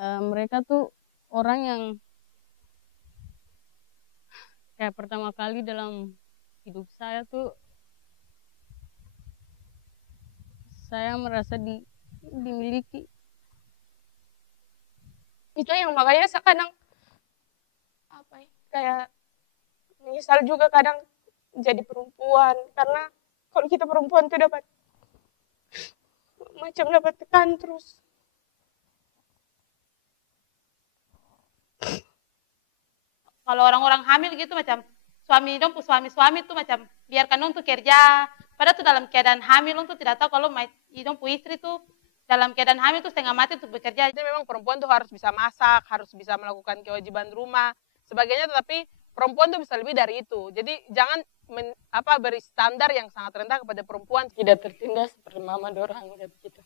Mereka tuh orang yang kayak pertama kali dalam hidup saya tuh saya merasa dimiliki. Itu yang makanya saya kadang kayak menyesal juga kadang jadi perempuan, karena kalau kita perempuan tuh dapat tekan terus. Kalau orang-orang hamil gitu macam suami tuh macam biarkan untuk kerja, padahal tuh dalam keadaan hamil untuk tidak tahu kalau istri tuh dalam keadaan hamil tuh setengah mati untuk bekerja. Jadi memang perempuan tuh harus bisa masak, harus bisa melakukan kewajiban rumah, sebagainya, tetapi perempuan tuh bisa lebih dari itu. Jadi jangan beri standar yang sangat rendah kepada perempuan. Tidak tertindas seperti mama dorang udah begitu.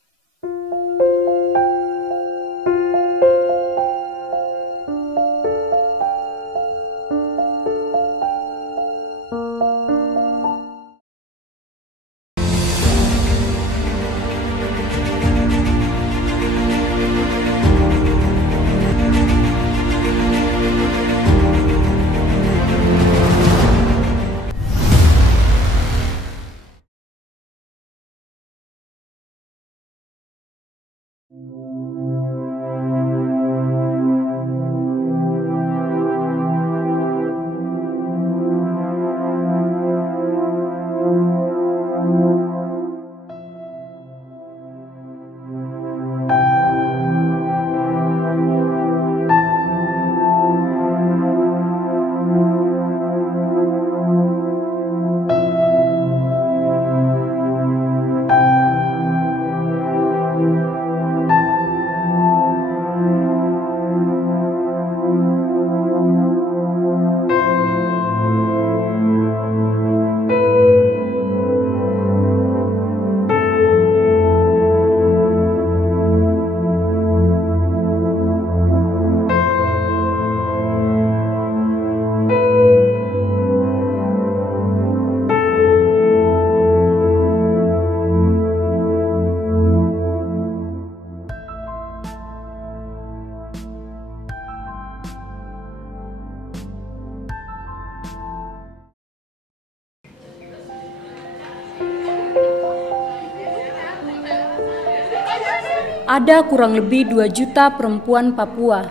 Ada kurang lebih 2 juta perempuan Papua.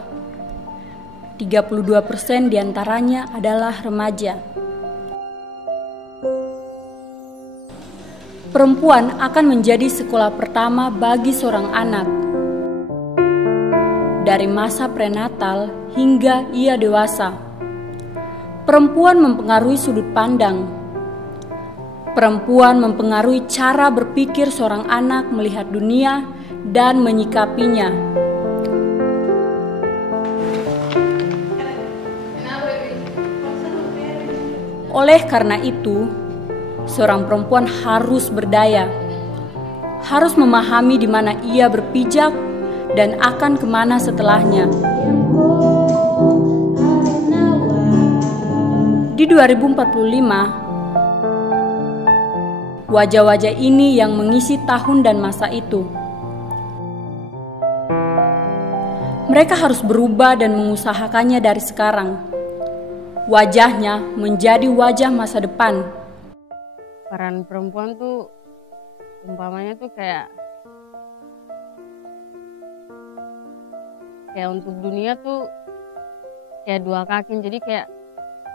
32% diantaranya adalah remaja. Perempuan akan menjadi sekolah pertama bagi seorang anak. Dari masa prenatal hingga ia dewasa. Perempuan mempengaruhi sudut pandang. Perempuan mempengaruhi cara berpikir seorang anak melihat dunia dan menyikapinya. Oleh karena itu, seorang perempuan harus berdaya, harus memahami di mana ia berpijak dan akan kemana setelahnya. Di 2045, wajah-wajah ini yang mengisi tahun dan masa itu. Mereka harus berubah dan mengusahakannya dari sekarang. Wajahnya menjadi wajah masa depan. Peran perempuan tuh umpamanya tuh kayak untuk dunia tuh kayak dua kaki. Jadi kayak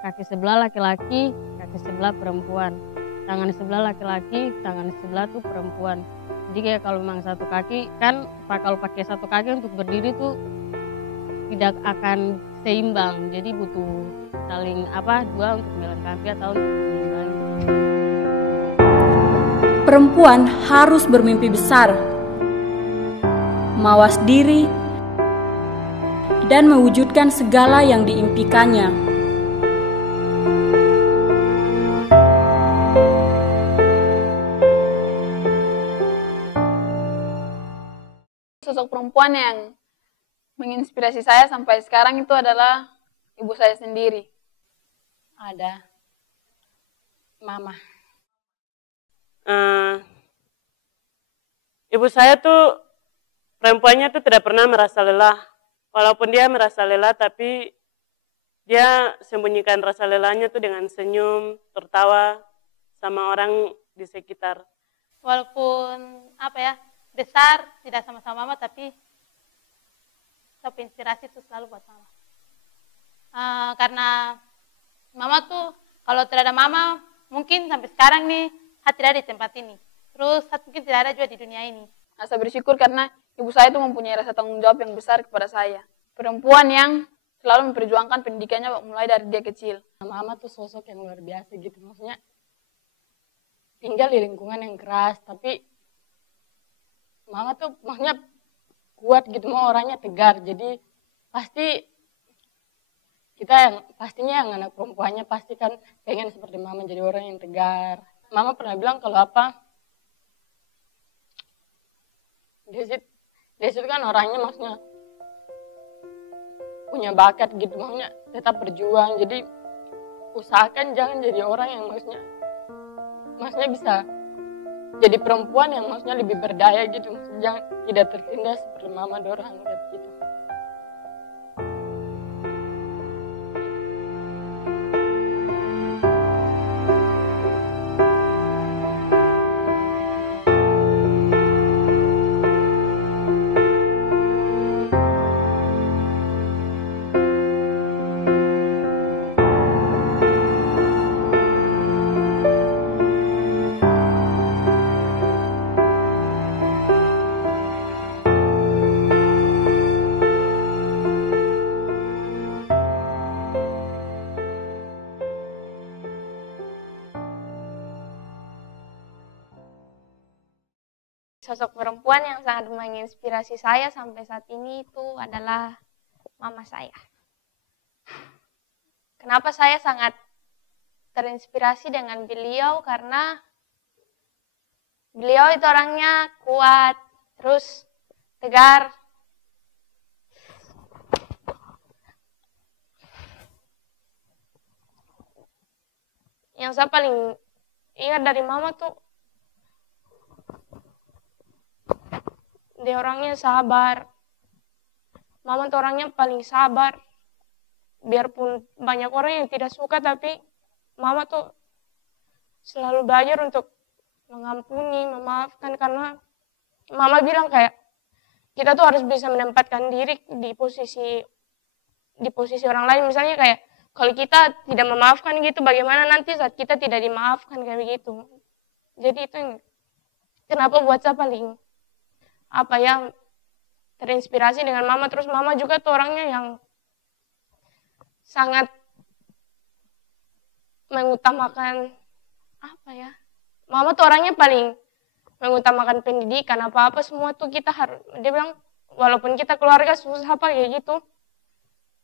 kaki sebelah laki-laki, kaki sebelah perempuan. Tangan sebelah laki-laki, tangan sebelah tuh perempuan. Jadi kayak kalau memang satu kaki kan, kalau pakai satu kaki untuk berdiri tuh tidak akan seimbang. Jadi butuh saling dua untuk melengkapi atau untuk menyimbangi. Perempuan harus bermimpi besar, mawas diri, dan mewujudkan segala yang diimpikannya. Sosok perempuan yang menginspirasi saya sampai sekarang itu adalah ibu saya sendiri. Ada mama. Ibu saya tuh perempuannya tuh tidak pernah merasa lelah walaupun dia merasa lelah, tapi dia sembunyikan rasa lelahnya tuh dengan senyum, tertawa sama orang di sekitar. Walaupun besar tidak sama-sama mama, tapi top inspirasi itu selalu buat mama. Karena mama tuh kalau tidak ada mama mungkin sampai sekarang nih tidak ada di tempat ini. Terus mungkin tidak ada juga di dunia ini. Saya bersyukur karena ibu saya itu mempunyai rasa tanggung jawab yang besar kepada saya. Perempuan yang selalu memperjuangkan pendidikannya mulai dari dia kecil. Mama tuh sosok yang luar biasa gitu, maksudnya tinggal di lingkungan yang keras, tapi mama tuh maksudnya kuat gitu, mau orangnya tegar, jadi pasti kita pastinya yang anak perempuannya pasti kan pengen seperti mama, jadi orang yang tegar. Mama pernah bilang kalau Desit kan orangnya maksudnya punya bakat gitu, maksudnya tetap berjuang, jadi usahakan jangan jadi orang yang maksudnya bisa jadi perempuan yang maksudnya lebih berdaya gitu, maksudnya jangan tidak tertindas seperti mama dorang gitu. Sosok perempuan yang sangat menginspirasi saya sampai saat ini itu adalah mama saya. Kenapa saya sangat terinspirasi dengan beliau? Karena beliau itu orangnya kuat, terus tegar. Yang saya paling ingat dari mama tuh, dia orangnya sabar. Mama tuh orangnya paling sabar. Biarpun banyak orang yang tidak suka, tapi mama tuh selalu belajar untuk mengampuni, memaafkan. Karena mama bilang kayak, kita tuh harus bisa menempatkan diri di posisi orang lain. Misalnya kayak, kalau kita tidak memaafkan gitu, bagaimana nanti saat kita tidak dimaafkan kayak begitu. Jadi itu yang kenapa buat saya paling terinspirasi dengan mama. Terus mama juga tuh orangnya yang sangat mengutamakan mama tuh orangnya paling mengutamakan pendidikan, apa-apa semua tuh kita harus, dia bilang walaupun kita keluarga susah kayak gitu,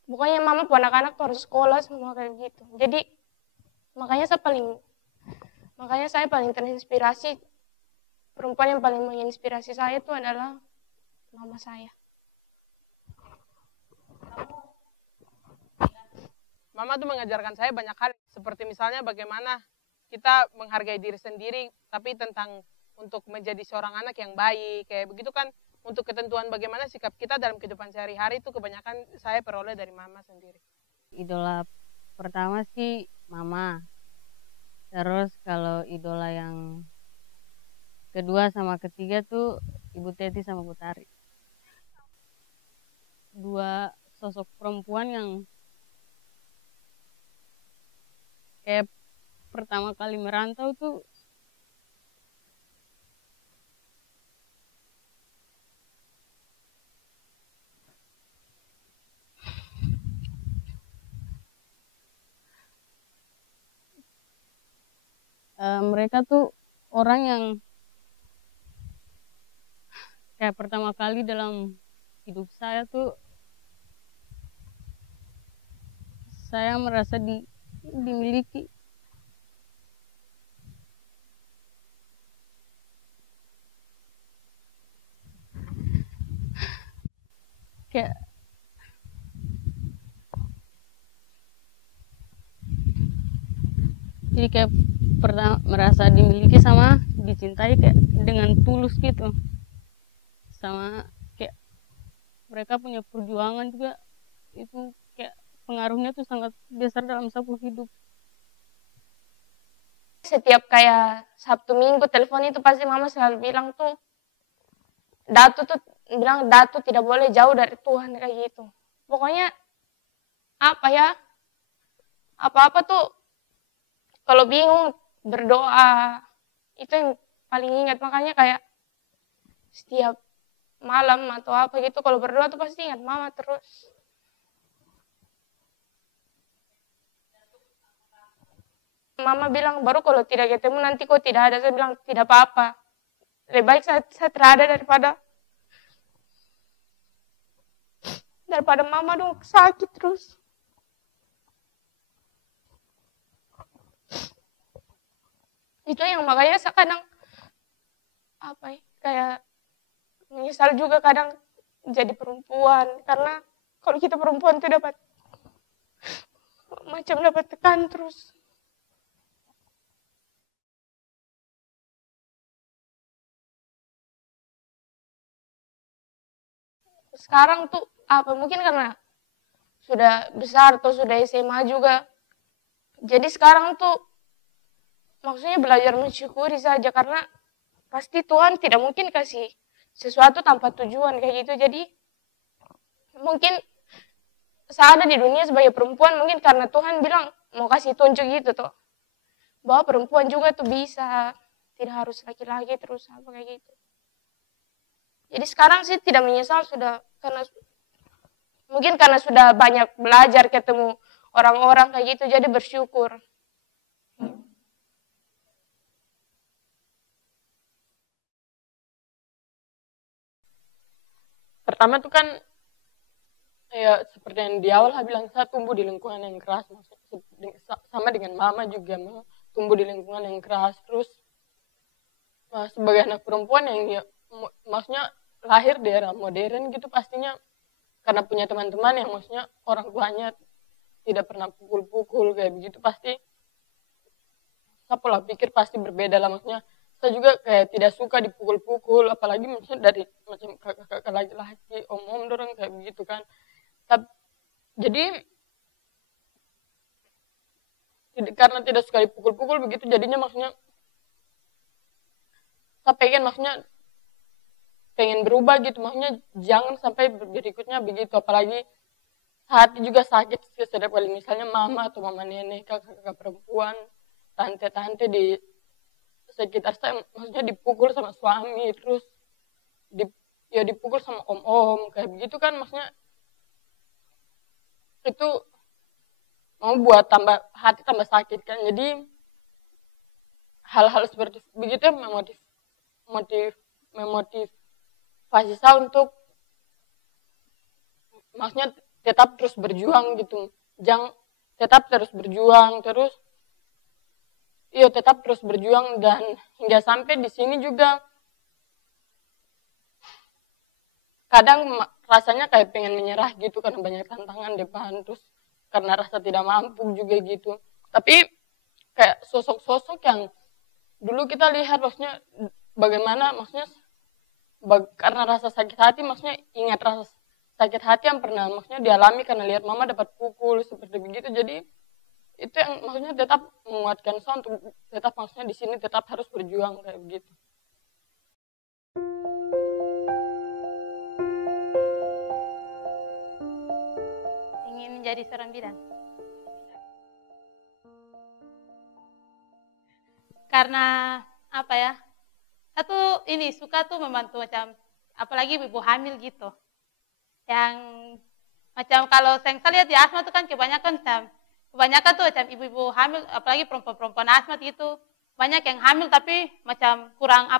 pokoknya mama pun anak-anak tuh harus sekolah semua kayak gitu. Jadi makanya saya paling terinspirasi. Perempuan yang paling menginspirasi saya itu adalah mama saya. Mama tuh mengajarkan saya banyak hal, seperti misalnya bagaimana kita menghargai diri sendiri, tapi tentang untuk menjadi seorang anak yang baik, kayak begitu kan. Untuk ketentuan bagaimana sikap kita dalam kehidupan sehari-hari itu kebanyakan saya peroleh dari mama sendiri. Idola pertama sih mama, terus kalau idola yang kedua sama ketiga tuh Ibu Teti sama Bu Tari. Dua sosok perempuan yang kayak pertama kali merantau tuh mereka tuh orang yang kayak pertama kali dalam hidup saya tuh saya merasa dimiliki. Kayak jadi kayak pertama merasa dimiliki sama dicintai kayak dengan tulus gitu, sama kayak mereka punya perjuangan juga itu kayak pengaruhnya tuh sangat besar dalam Sapu hidup. Setiap kayak Sabtu Minggu telepon itu pasti mama selalu bilang tuh, Datu tuh bilang Datu tidak boleh jauh dari Tuhan kayak gitu. Pokoknya apa ya, apa-apa tuh kalau bingung berdoa, itu yang paling ingat. Makanya kayak setiap malam atau apa gitu kalau berdoa tuh pasti ingat mama terus. Mama bilang baru kalau tidak ketemu nanti kok tidak ada. Saya bilang tidak apa-apa, lebih baik saya terada daripada mama dong sakit terus. Itu yang makanya saya kadang apa ya, kayak menyesal juga kadang jadi perempuan, karena kalau kita perempuan tuh dapat tekan terus. Sekarang tuh apa mungkin karena sudah besar atau sudah SMA juga, jadi sekarang tuh maksudnya belajar mensyukuri saja, karena pasti Tuhan tidak mungkin kasih sesuatu tanpa tujuan kayak gitu. Jadi mungkin saya ada di dunia sebagai perempuan mungkin karena Tuhan bilang mau kasih tunjuk gitu tuh, bahwa perempuan juga tuh bisa, tidak harus laki-laki terus apa kayak gitu. Jadi sekarang sih tidak menyesal sudah, karena mungkin karena sudah banyak belajar ketemu orang-orang kayak gitu, jadi bersyukur. Pertama tuh kan ya seperti yang di awal bilang, saya tumbuh di lingkungan yang keras, sama dengan mama juga tumbuh di lingkungan yang keras. Terus sebagai anak perempuan yang ya, maksudnya lahir di era modern gitu, pastinya karena punya teman-teman yang maksudnya orang tuanya tidak pernah pukul-pukul kayak begitu, pasti saya pola pikir pasti berbeda lah. Maksudnya saya juga kayak tidak suka dipukul-pukul, apalagi maksudnya dari macam kakak laki-laki, om-om dorong kayak begitu kan. Jadi karena tidak suka dipukul-pukul begitu, jadinya maksudnya saya pengen berubah gitu, maksudnya jangan sampai berikutnya begitu. Apalagi hati juga sakit setiap kali misalnya mama atau mama nenek, kakak-kakak perempuan, tante-tante di sekitar saya maksudnya dipukul sama suami, terus dipukul sama om-om kayak begitu kan, maksudnya itu mau buat hati tambah sakit kan. Jadi hal-hal seperti begitu memotivasi saya untuk maksudnya tetap terus berjuang gitu, tetap terus berjuang terus. Iya, tetap terus berjuang, dan hingga sampai di sini juga kadang rasanya kayak pengen menyerah gitu karena banyak tantangan depan, terus karena rasa tidak mampu juga gitu. Tapi kayak sosok-sosok yang dulu kita lihat, maksudnya bagaimana, maksudnya karena rasa sakit hati, maksudnya ingat rasa sakit hati yang pernah maksudnya dialami karena lihat mama dapat pukul seperti begitu. Jadi itu yang maksudnya tetap menguatkan saya untuk tetap maksudnya di sini tetap harus berjuang kayak begitu. Ingin menjadi seorang bidan. Karena apa ya? Satu ini suka tuh membantu macam apalagi ibu hamil gitu. Yang macam kalau saya lihat di Asma tuh kan kebanyakan tuh macam ibu-ibu hamil, apalagi perempuan-perempuan asmat gitu, banyak yang hamil tapi macam kurang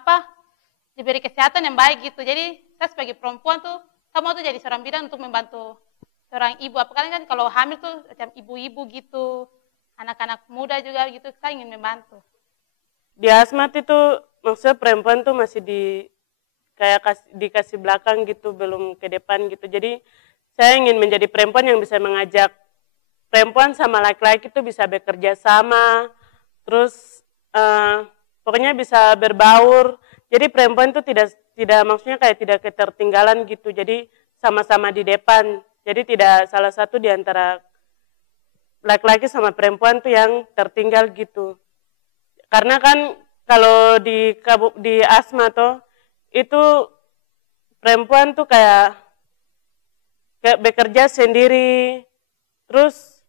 diberi kesehatan yang baik gitu. Jadi saya sebagai perempuan tuh, saya mau tuh jadi seorang bidan untuk membantu seorang ibu. Apalagi kan kalau hamil tuh macam ibu-ibu gitu, anak-anak muda juga gitu, saya ingin membantu. Di asmat itu maksudnya perempuan tuh masih dikasih belakang gitu, belum ke depan gitu. Jadi saya ingin menjadi perempuan yang bisa mengajak perempuan sama laki-laki itu bisa bekerja sama, terus pokoknya bisa berbaur. Jadi perempuan itu tidak maksudnya kayak tidak ketertinggalan gitu. Jadi sama-sama di depan. Jadi tidak salah satu di antara laki-laki sama perempuan tuh yang tertinggal gitu. Karena kan kalau di Asma tuh itu perempuan tuh kayak bekerja sendiri, terus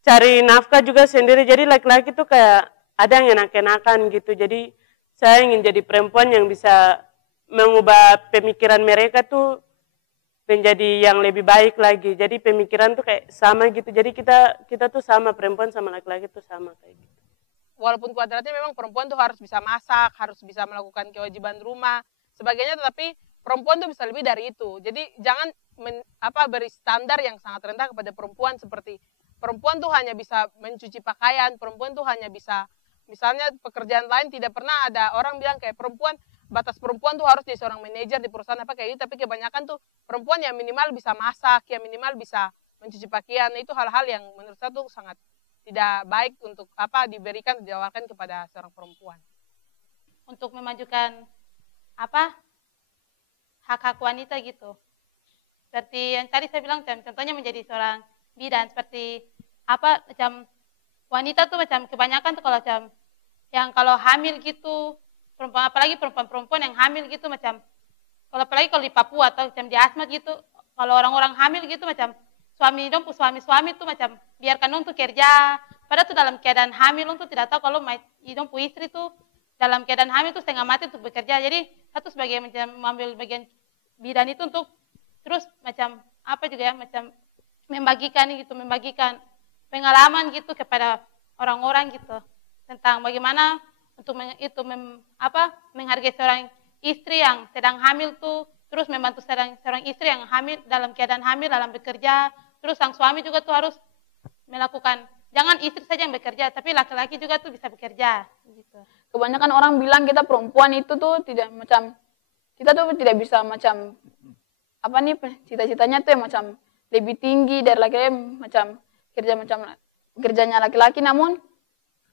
cari nafkah juga sendiri. Jadi laki-laki tuh kayak ada yang enak-enakan gitu. Jadi saya ingin jadi perempuan yang bisa mengubah pemikiran mereka tuh menjadi yang lebih baik lagi. Jadi pemikiran tuh kayak sama gitu. Jadi kita tuh sama, perempuan sama laki-laki tuh sama kayak gitu. Walaupun kuadratnya memang perempuan tuh harus bisa masak, harus bisa melakukan kewajiban rumah, sebagainya, tetapi perempuan tuh bisa lebih dari itu. Jadi jangan beri standar yang sangat rendah kepada perempuan, seperti perempuan tuh hanya bisa mencuci pakaian, perempuan tuh hanya bisa, misalnya pekerjaan lain tidak pernah ada orang bilang kayak perempuan, batas perempuan tuh harus jadi seorang manajer di perusahaan apa kayak gitu, tapi kebanyakan tuh perempuan yang minimal bisa masak, yang minimal bisa mencuci pakaian. Itu hal-hal yang menurut saya tuh sangat tidak baik untuk diberikan, ditawarkan kepada seorang perempuan. Untuk memajukan hak-hak wanita gitu. Seperti yang tadi saya bilang, contohnya menjadi seorang bidan, seperti macam wanita tuh macam kebanyakan tuh kalau hamil gitu, perempuan, apalagi perempuan yang hamil gitu, macam apalagi kalau di Papua atau macam di Asmat gitu, kalau orang-orang hamil gitu macam suami tuh macam biarkan dong tuh kerja, padahal tuh dalam keadaan hamil tuh tidak tahu kalau dong pu istri tuh dalam keadaan hamil tuh setengah mati untuk bekerja. Jadi satu sebagai macam mengambil bagian bidan itu untuk terus macam macam membagikan pengalaman gitu kepada orang-orang gitu tentang bagaimana untuk menghargai seorang istri yang sedang hamil tuh, terus membantu seorang istri yang hamil dalam keadaan hamil dalam bekerja, terus sang suami juga tuh harus melakukan, jangan istri saja yang bekerja, tapi laki-laki juga tuh bisa bekerja gitu. Kebanyakan orang bilang kita perempuan itu tuh tidak macam, kita tuh tidak bisa macam cita-citanya tuh yang macam lebih tinggi dari laki-laki, macam kerjanya laki-laki. Namun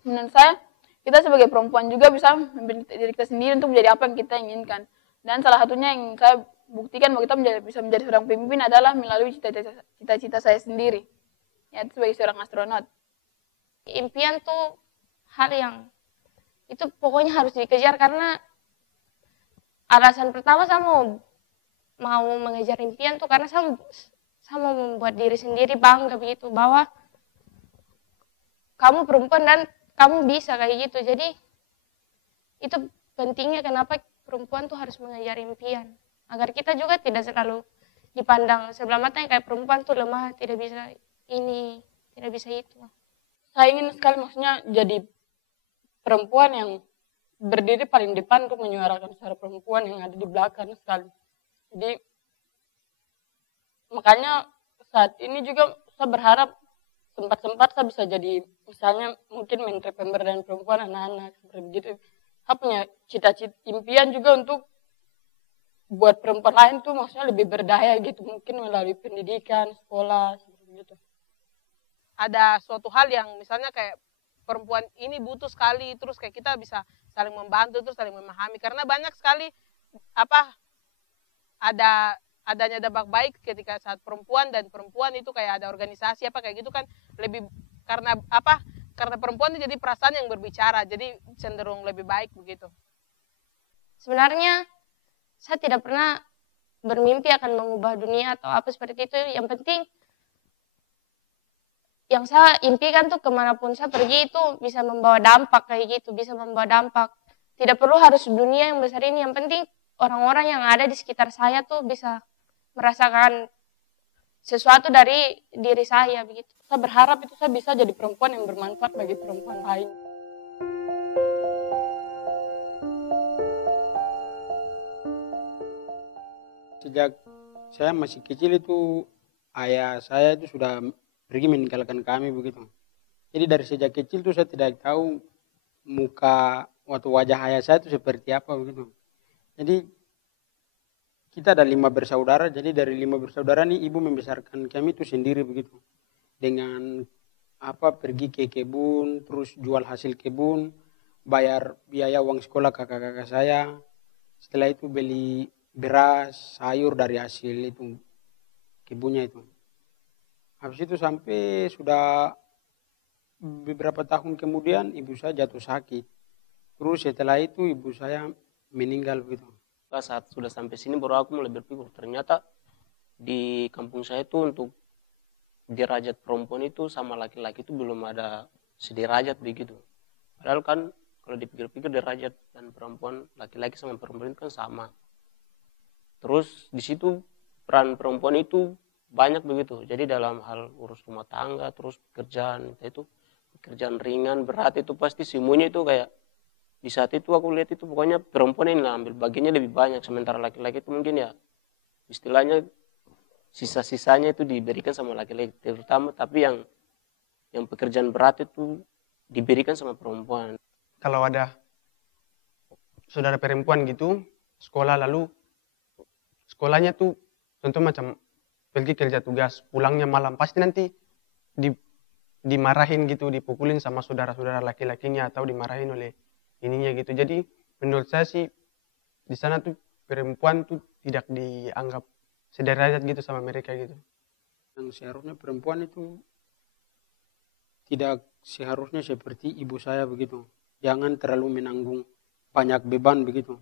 menurut saya kita sebagai perempuan juga bisa membentuk diri kita sendiri untuk menjadi apa yang kita inginkan. Dan salah satunya yang saya buktikan bahwa kita bisa menjadi seorang pemimpin adalah melalui cita-cita saya sendiri, yaitu sebagai seorang astronot. Impian tuh hal yang itu pokoknya harus dikejar, karena alasan pertama saya mau mengejar impian tuh karena saya mau membuat diri sendiri bangga begitu, bahwa kamu perempuan dan kamu bisa kayak gitu. Jadi itu pentingnya kenapa perempuan tuh harus mengejar impian, agar kita juga tidak selalu dipandang sebelah mata yang kayak perempuan tuh lemah, tidak bisa ini, tidak bisa itu. Saya ingin sekali maksudnya jadi perempuan yang berdiri paling depan untuk menyuarakan suara perempuan yang ada di belakang sekali. Jadi makanya saat ini juga saya berharap sempat-sempat saya bisa jadi misalnya mungkin Menteri Pemberdayaan Perempuan anak-anak seperti begitu. Saya punya cita-cita impian juga untuk buat perempuan lain tuh maksudnya lebih berdaya gitu, mungkin melalui pendidikan, sekolah seperti begitu. Ada suatu hal yang misalnya kayak perempuan ini butuh sekali, terus kayak kita bisa saling membantu, terus saling memahami, karena banyak sekali adanya dampak baik ketika saat perempuan dan perempuan itu kayak ada organisasi kayak gitu kan, lebih karena perempuan itu jadi perasaan yang berbicara, jadi cenderung lebih baik begitu. Sebenarnya saya tidak pernah bermimpi akan mengubah dunia atau apa seperti itu. Yang penting yang saya impikan tuh kemanapun saya pergi itu bisa membawa dampak kayak gitu, bisa membawa dampak. Tidak perlu harus dunia yang besar ini, yang penting orang-orang yang ada di sekitar saya tuh bisa merasakan sesuatu dari diri saya begitu. Saya berharap itu saya bisa jadi perempuan yang bermanfaat bagi perempuan lain. Sejak saya masih kecil itu ayah saya itu sudah pergi meninggalkan kami begitu. Jadi dari sejak kecil tuh saya tidak tahu muka atau wajah ayah saya itu seperti apa begitu. Jadi kita ada 5 bersaudara, jadi dari 5 bersaudara nih ibu membesarkan kami itu sendiri begitu. Dengan pergi ke kebun, terus jual hasil kebun, bayar biaya uang sekolah kakak-kakak saya. Setelah itu beli beras, sayur dari hasil itu kebunnya itu. Habis itu sampai sudah beberapa tahun kemudian ibu saya jatuh sakit. Terus setelah itu ibu saya meninggal begitu. Saat sudah sampai sini baru aku mulai berpikir ternyata di kampung saya itu untuk derajat perempuan itu sama laki-laki itu belum ada sederajat begitu. Padahal kan kalau dipikir-pikir derajat dan perempuan laki-laki sama perempuan itu kan sama. Terus di situ peran perempuan itu banyak begitu. Jadi dalam hal urus rumah tangga, terus pekerjaan itu pekerjaan ringan, berat itu pasti semuanya itu kayak di saat itu aku lihat itu pokoknya perempuan ini ambil bagiannya lebih banyak, sementara laki-laki itu mungkin ya istilahnya sisa-sisanya itu diberikan sama laki-laki terutama, tapi yang pekerjaan berat itu diberikan sama perempuan. Kalau ada saudara perempuan gitu sekolah, lalu sekolahnya tuh contoh macam pergi kerja tugas pulangnya malam, pasti nanti dimarahin gitu, dipukulin sama saudara-saudara laki-lakinya atau dimarahin oleh ininya gitu. Jadi menurut saya sih di sana tuh perempuan tuh tidak dianggap sederajat gitu sama mereka gitu. Yang seharusnya perempuan itu tidak seharusnya seperti ibu saya begitu. Jangan terlalu menanggung banyak beban begitu.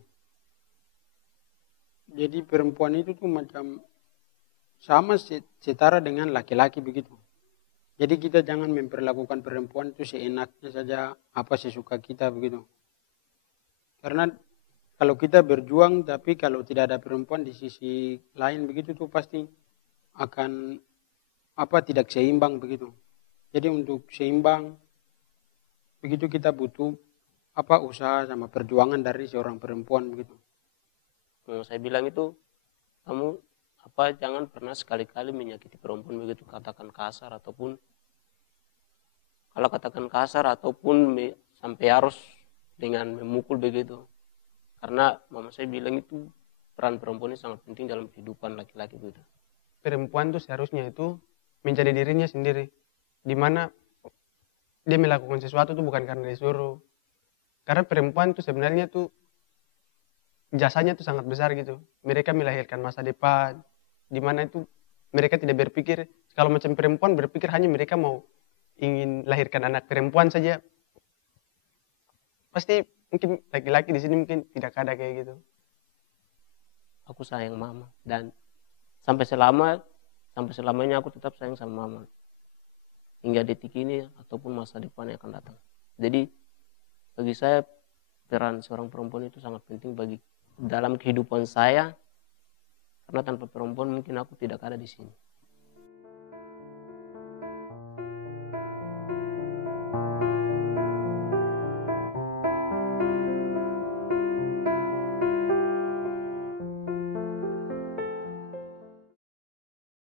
Jadi perempuan itu tuh macam sama setara dengan laki-laki begitu. Jadi kita jangan memperlakukan perempuan itu seenaknya saja, apa sesuka kita begitu. Karena kalau kita berjuang tapi kalau tidak ada perempuan di sisi lain begitu tuh pasti akan tidak seimbang begitu. Jadi untuk seimbang begitu kita butuh usaha sama perjuangan dari seorang perempuan begitu. Saya bilang itu kamu jangan pernah sekali-kali menyakiti perempuan begitu, katakan kasar ataupun kalau katakan kasar ataupun sampai harus dengan memukul begitu. Karena mama saya bilang itu peran perempuan ini sangat penting dalam kehidupan laki-laki begitu. Perempuan tuh seharusnya itu menjadi dirinya sendiri, di mana dia melakukan sesuatu tuh bukan karena disuruh. Karena perempuan tuh sebenarnya tuh jasanya tuh sangat besar gitu. Mereka melahirkan masa depan, di mana itu mereka tidak berpikir kalau macam perempuan berpikir hanya mereka mau ingin lahirkan anak perempuan saja. Pasti mungkin laki-laki di sini mungkin tidak ada kayak gitu. Aku sayang mama dan sampai selamanya aku tetap sayang sama mama hingga detik ini ataupun masa depan yang akan datang. Jadi bagi saya peran seorang perempuan itu sangat penting bagi dalam kehidupan saya, karena tanpa perempuan mungkin aku tidak ada di sini.